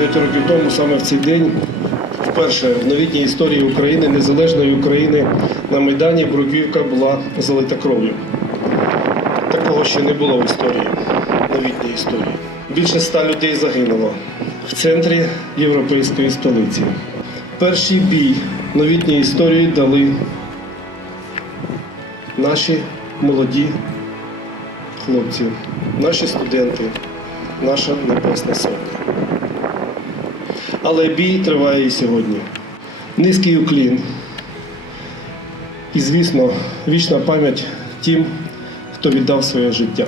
9 років тому, саме в цей день, вперше в новітній історії України, незалежної України, на Майдані Бруківка була залита кров'ю. Такого ще не було в історії, новітній історії. Більше ста людей загинуло в центрі європейської столиці. Перший бій новітньої історії дали наші молоді хлопці, наші студенти, наша Небесна Сотня. Але бій триває і сьогодні. Низький уклін. І, звісно, вічна пам'ять тим, хто віддав своє життя.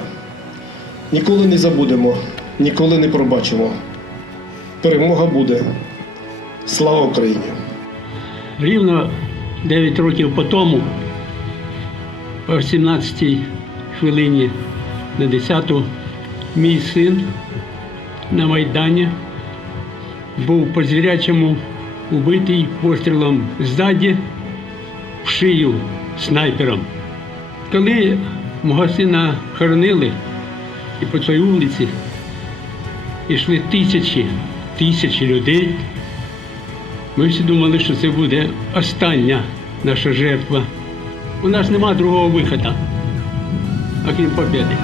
Ніколи не забудемо, ніколи не пробачимо. Перемога буде. Слава Україні! Рівно 9 років по тому, о 17-й хвилині на 10-ту, мій син на Майдані був по звірячому убитий пострілом ззаді в шию снайпером. Коли мого сина хоронили і по цій вулиці йшли тисячі, тисячі людей, ми всі думали, що це буде остання наша жертва. У нас нема другого виходу, окрім побіди.